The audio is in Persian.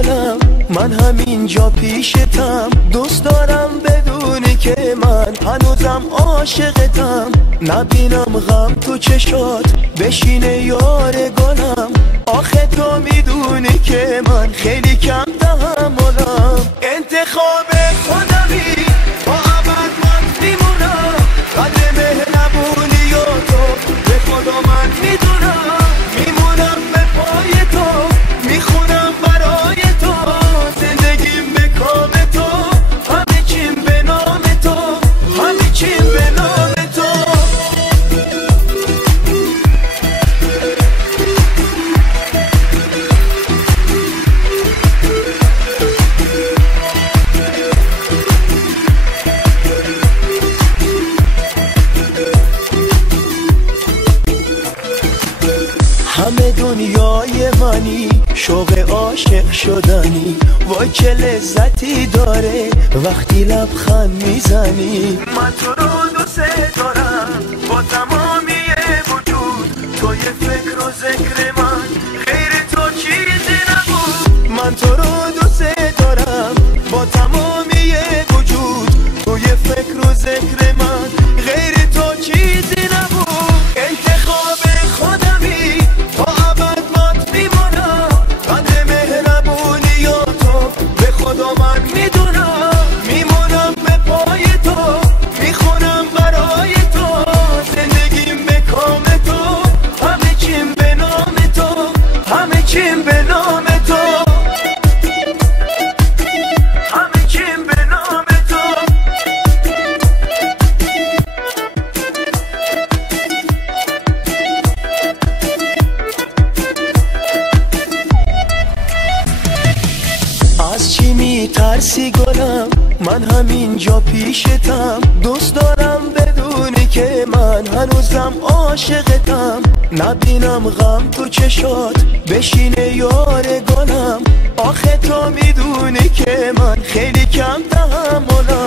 گلم، من همینجا پیشتم. دوست دارم بدونی که من هنوزم عاشقتم. نبینم غم تو چشات بشینه یار گلم. آخه تو میدونی که من خیلی کم تحملم. انتخاب خودمی تا ابد من میمونم. قدر مهربونی و تو به خدا من میدونم. میمونم به پای تو، میخونم برای تو. زندگیم به کام تو، همه چیم به نام تو، همه چیم به نام تو. همه دنیای منی، شوق عاشق شدنی. وای چه لذتی داره وقتی لبخند میزنی. من تو رو دوست دارم با تمامی وجود. توی فکر و ذکر من غیر تو چیزی نبود. من تو رو دوست دارم با تمامی وجود. توی فکر و ذکر من غیر تو چیزی نبود. انتخاب خودمی تا ابد مات میمونم. قدر مهربونی و تو به خدا من میدونم. میمونم به پای تو، میخونم برای تو. زندگیم به کام تو، همه چیم به نام تو، همه چیم به نام تو، همه چیم به نام تو. از چی میترسی گلم، من همینجا پیشتم. دوست دارم بدونی که من هنوزم عاشقتم. نبینم غم تو چشات بشینه یار گلم. آخه تو میدونی که من خیلی کم تحملم.